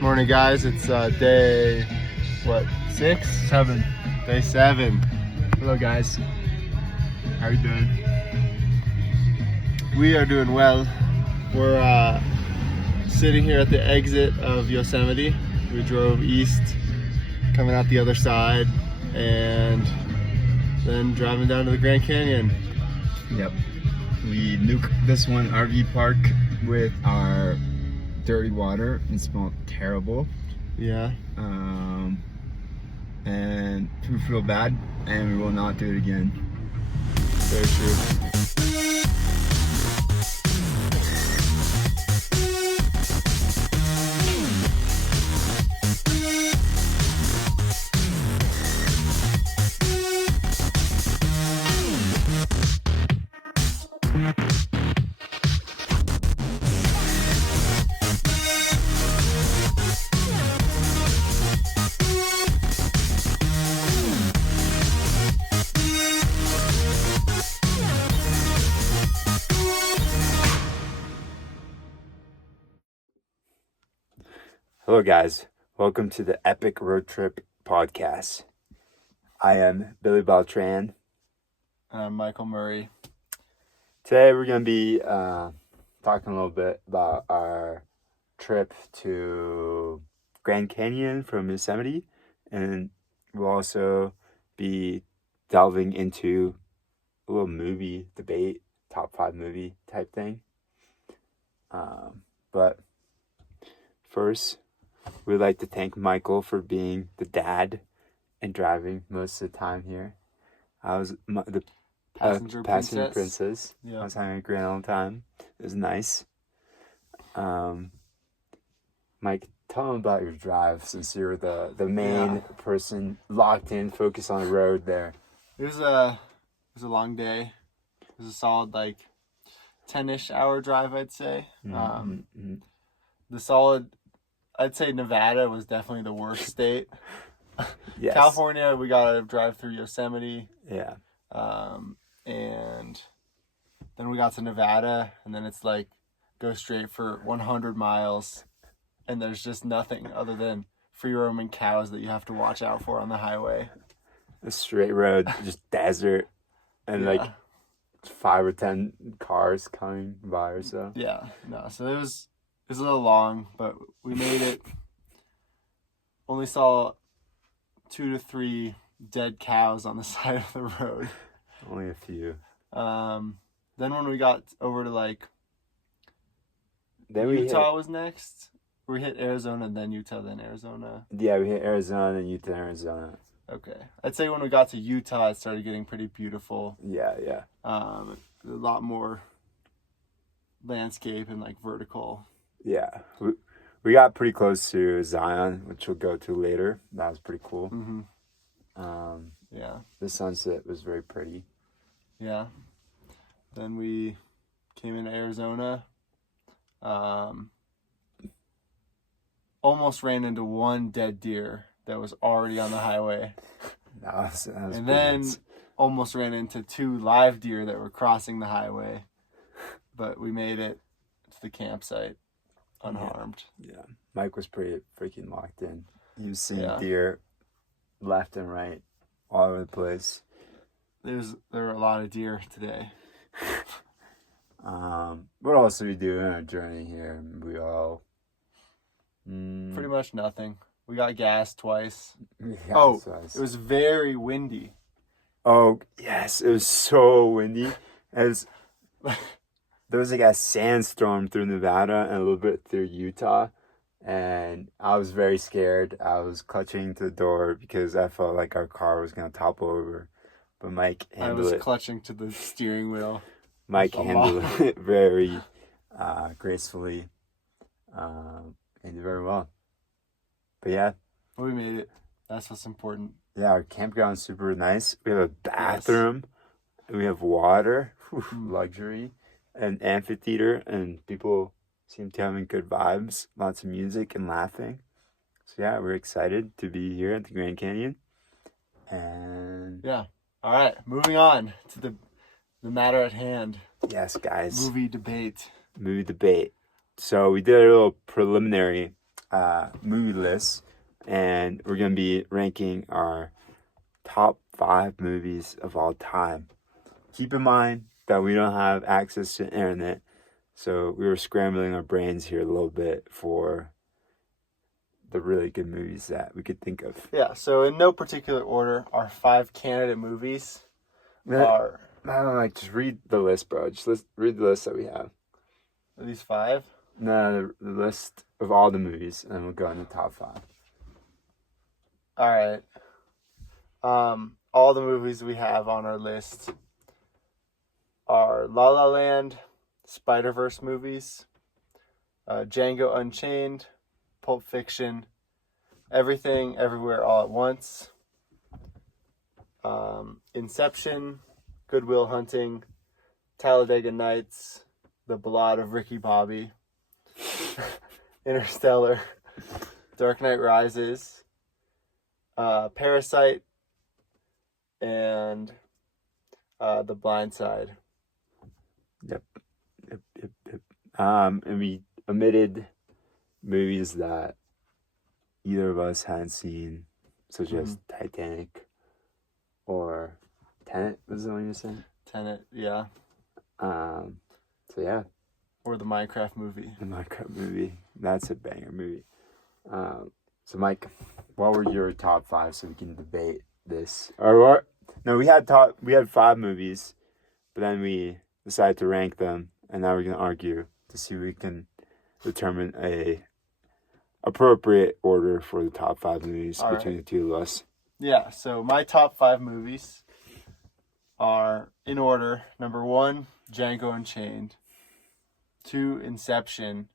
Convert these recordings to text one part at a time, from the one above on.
Morning, guys. It's day, what, 6? 7. Day 7. Hello, guys. How are you doing? We are doing well. We're sitting here at the exit of Yosemite. We drove east, coming out the other side, and then driving down to the Grand Canyon. Yep. We nuked this one RV park with our dirty water. It smelled terrible. Yeah. And we feel bad, and we will not do it again. Very true. Hello, guys. Welcome to the Epic Roadtrip podcast. I am Billy Beltran. Michael Murray. Today, we're going to be talking a little bit about our trip to Grand Canyon from Yosemite, and we'll also be delving into a little movie debate, top 5 movie type thing. But first, we'd like to thank Michael for being the dad and driving most of the time here. I was the Passenger princess. Yeah. I was having a grand old time. It was nice. Mike, tell them about your drive since you're the main person locked in, focused on the road there. It was a long day. It was a solid 10-ish hour drive, I'd say. I'd say Nevada was definitely the worst state. Yes. California, we got to drive through Yosemite. Yeah. And then we got to Nevada, and then it's go straight for 100 miles, and there's just nothing other than free roaming cows that you have to watch out for on the highway. A straight road, just desert, and 5 or 10 cars coming by or so. Yeah, no, so it was a little long, but we made it. Only saw 2 to 3 dead cows on the side of the road. Only a few. Then when we got over to Utah was next. We hit Arizona, then Utah, then Arizona. Yeah, we hit Arizona and Utah, Arizona. Okay. I'd say when we got to Utah, it started getting pretty beautiful. Yeah. A lot more landscape and the Yeah. We got pretty close to Zion, which we'll go to later. That was pretty cool. Mm-hmm. Yeah. The sunset was very pretty. Yeah. Then we came into Arizona. Almost ran into one dead deer that was already on the highway. That was and then almost ran into 2 live deer that were crossing the highway. But we made it to the campsite unharmed. Yeah. Mike was pretty freaking locked in. He was seeing deer left and right all over the place. There were a lot of deer today. What else did we do in our journey here? We all pretty much nothing. We got gas twice. Twice. It was very windy. Oh yes, it was so windy. There was a sandstorm through Nevada and a little bit through Utah, and I was very scared. I was clutching to the door because I felt like our car was gonna topple over. But Mike handled it. I was clutching to the steering wheel. Mike handled it very gracefully and did very well. But yeah. We made it. That's what's important. Yeah, our campground's super nice. We have a bathroom. Yes. We have water. Luxury. An amphitheater. And people seem to be having good vibes. Lots of music and laughing. So yeah, we're excited to be here at the Grand Canyon. And yeah. All right, moving on to the matter at hand. Yes, guys. Movie debate. So we did a little preliminary movie list, and we're going to be ranking our top 5 movies of all time. Keep in mind that we don't have access to internet, so we were scrambling our brains here a little bit for the really good movies that we could think of. Yeah, so in no particular order, our 5 candidate movies are... I don't like, just read the list, bro. Read the list that we have. Are these 5? No, the list of all the movies, and we'll go in the top 5. All right. All the movies we have on our list are La La Land, Spider-Verse movies, Django Unchained, Pulp Fiction, Everything, Everywhere, All at Once, Inception, Good Will Hunting, Talladega Nights, The Ballad of Ricky Bobby, Interstellar, Dark Knight Rises, Parasite, and The Blind Side. Yep. And we omitted movies that either of us hadn't seen, such as Titanic or Tenet, was the one you said? Tenet, yeah. So yeah. Or the Minecraft movie. The Minecraft movie. That's a banger movie. So Mike, what were your top 5 so we can debate this? Or what? No, we had 5 movies, but then we decided to rank them, and now we're gonna argue to see if we can determine a appropriate order for the top 5 movies between the two of us. Yeah, so my top 5 movies are in order. Number 1, Django Unchained. 2, Inception.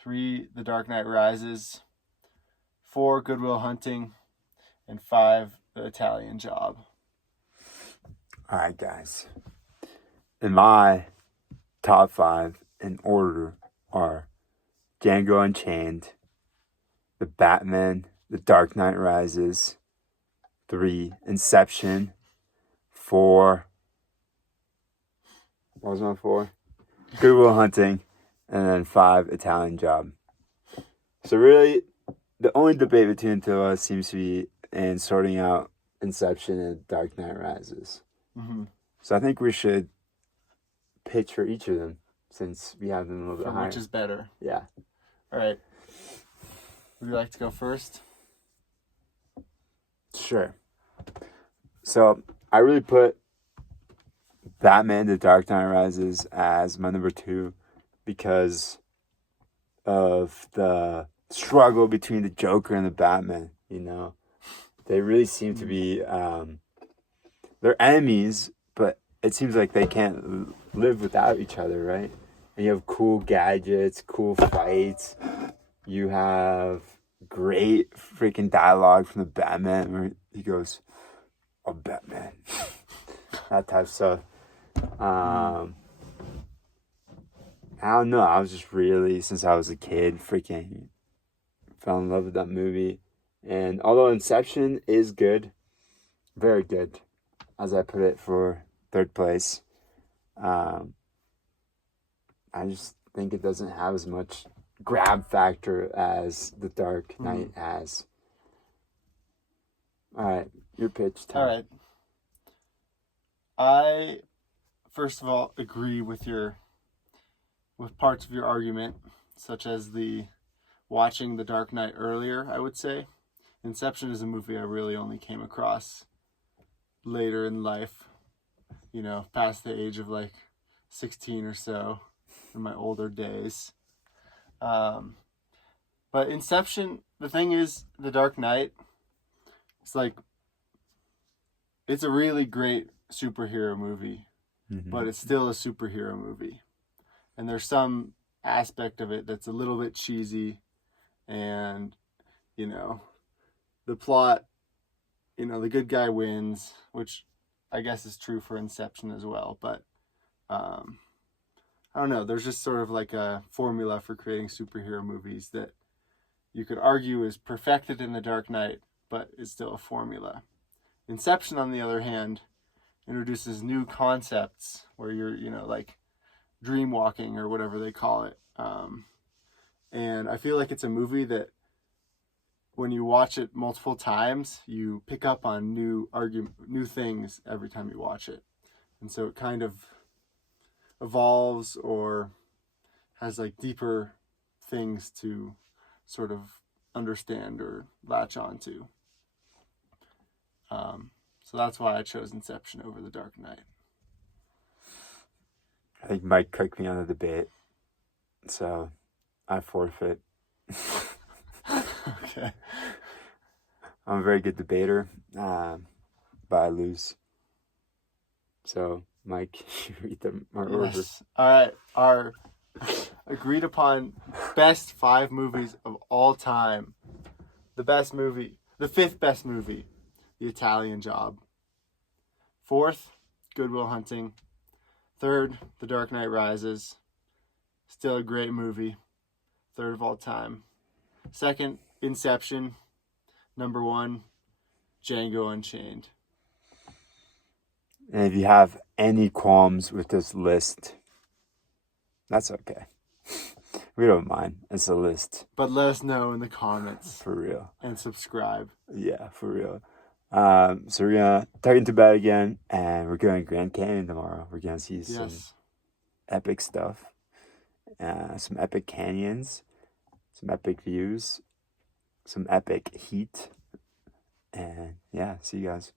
3, The Dark Knight Rises. 4, Good Will Hunting. And 5, The Italian Job. All right, guys. In my top 5 in order are Django Unchained, The Batman, The Dark Knight Rises, 3, Inception, 4, what was my 4? Good Will Hunting, and then 5, Italian Job. So really, the only debate between the two of us seems to be in sorting out Inception and Dark Knight Rises. Mm-hmm. So I think we should pitch for each of them, since we have them a little bit higher. Which is better. Yeah. All right. Would you like to go first? Sure. So I really put Batman: The Dark Knight Rises as my number 2 because of the struggle between the Joker and the Batman. You know, they really seem to be they're enemies, but it seems like they can't live without each other, right? And you have cool gadgets, cool fights. You have great freaking dialogue from the Batman where he goes, "Oh, Batman." That type of stuff. I don't know. I was just really, since I was a kid, freaking fell in love with that movie. And although Inception is good, very good, as I put it for 3rd place, I just think it doesn't have as much grab factor as The Dark Knight has. All right, your pitch, Tom. All right. I, first of all, agree with parts of your argument, such as the watching The Dark Knight earlier, I would say. Inception is a movie I really only came across later in life, you know, past the age of like 16 or so, in my older days. But Inception, the thing is, The Dark Knight, it's like, it's a really great superhero movie, but it's still a superhero movie. And there's some aspect of it that's a little bit cheesy, and, you know, the plot, you know, the good guy wins, which I guess is true for Inception as well, but I don't know, there's just sort of like a formula for creating superhero movies that you could argue is perfected in The Dark Knight, but is still a formula. Inception, on the other hand, introduces new concepts where you're, you know, like dream walking or whatever they call it. And I feel like it's a movie that when you watch it multiple times, you pick up on new things every time you watch it. And so it kind of evolves or has like deeper things to sort of understand or latch onto. So that's why I chose Inception over The Dark Knight. I think Mike cooked me on the debate, so I forfeit. Okay. I'm a very good debater, but I lose. So, Mike, you read our order. Yes. All right. Our agreed upon best 5 movies of all time. The best movie, the 5th best movie, The Italian Job. 4th, Good Will Hunting. 3rd, The Dark Knight Rises. Still a great movie. 3rd of all time. 2nd, Inception. Number 1, Django Unchained. And if you have any qualms with this list, that's okay. We don't mind. It's a list. But let us know in the comments. For real. And subscribe. Yeah, for real. So we're going to tuck into bed again, and we're going to Grand Canyon tomorrow. We're going to see some epic stuff, some epic canyons, some epic views, some epic heat. And yeah, see you guys.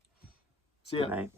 See ya. Good night.